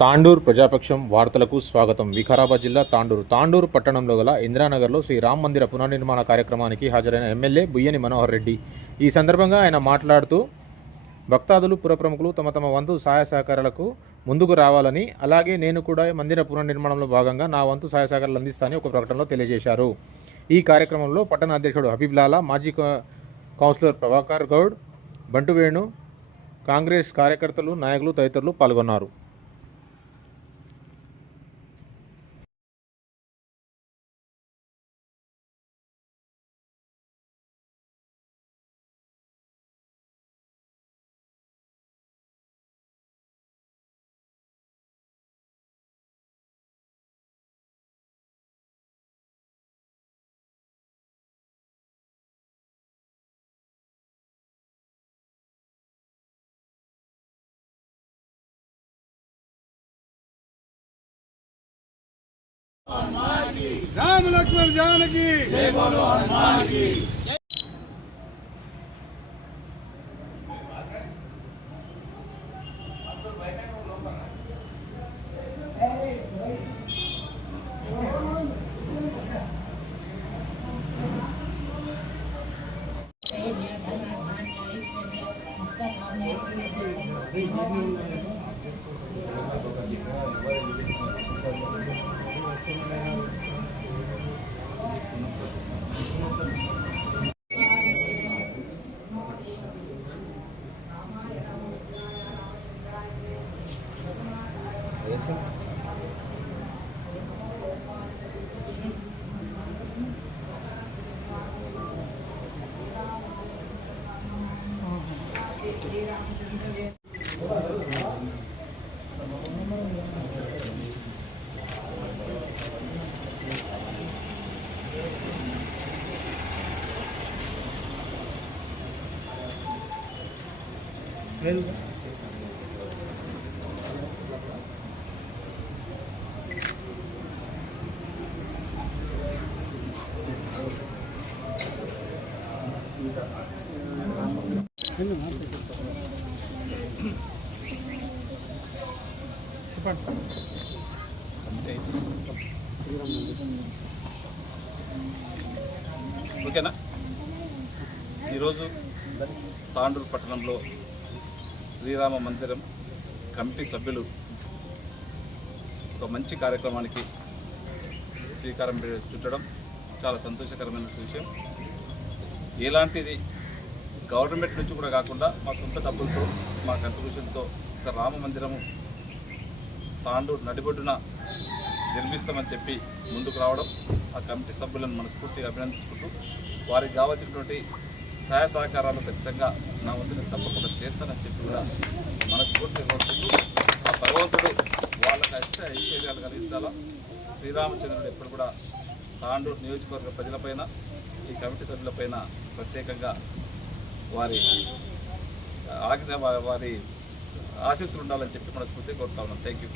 తాండూర్ ప్రజాపక్షం వార్తలకు స్వాగతం. వికారాబాద్ జిల్లా తాండూర్ పట్టణంలో గల ఇందిరానగర్లో శ్రీ రామ్ మందిర పునర్నిర్మాణ కార్యక్రమానికి హాజరైన ఎమ్మెల్యే బుయ్యని మనోహర్ రెడ్డి ఈ సందర్భంగా ఆయన మాట్లాడుతూ భక్తాదులు పురప్రముఖులు తమ వంతు సహాయ సహకారాలకు ముందుకు రావాలని, అలాగే నేను కూడా మందిర పునర్నిర్మాణంలో భాగంగా నా వంతు సహాయ సహకారాలు అందిస్తానని ఒక ప్రకటనలో తెలియజేశారు. ఈ కార్యక్రమంలో పట్టణ అధ్యక్షుడు హబీబ్ లాలా, మాజీ కౌన్సిలర్ ప్రభాకర్ గౌడ్, బంటు వేణు, కాంగ్రెస్ కార్యకర్తలు, నాయకులు తదితరులు పాల్గొన్నారు. राम लक्ष्मण जानकी जय बोलो हनुमान की। ఓకేనా. ఈరోజు తాండూరు పట్టణంలో శ్రీరామ మందిరం కమిటీ సభ్యులు ఒక మంచి కార్యక్రమానికి శ్రీకారం చుట్టడం చాలా సంతోషకరమైన విషయం. ఎలాంటిది గవర్నమెంట్ నుంచి కూడా కాకుండా మా సొంత డబ్బులతో, మా కంట్రిబ్యూషన్తో ఒక రామ మందిరము తాండూరు నడిబొడ్డున నిర్మిస్తామని చెప్పి ముందుకు రావడం, ఆ కమిటీ సభ్యులను మనస్ఫూర్తిగా అభినందించుకుంటూ వారికి కావాల్సినటువంటి సహాయ సహకారాలు ఖచ్చితంగా నా వంతుని తప్పకుండా చేస్తానని చెప్పి కూడా మనస్ఫూర్తిగా కోరుకుంటూ ఆ భగవంతుడు వాళ్ళకి ఐశ్వర్యాలు కలిగించాలా. శ్రీరామచంద్రుడు ఎప్పుడు కూడా తాండూరు నియోజకవర్గ ప్రజలపైన, ఈ కమిటీ సభ్యులపైన ప్రత్యేకంగా వారి ఆశీస్సులు ఉండాలని చెప్పి మనస్ఫూర్తిగా కోరుతా ఉన్నాం. Thank you.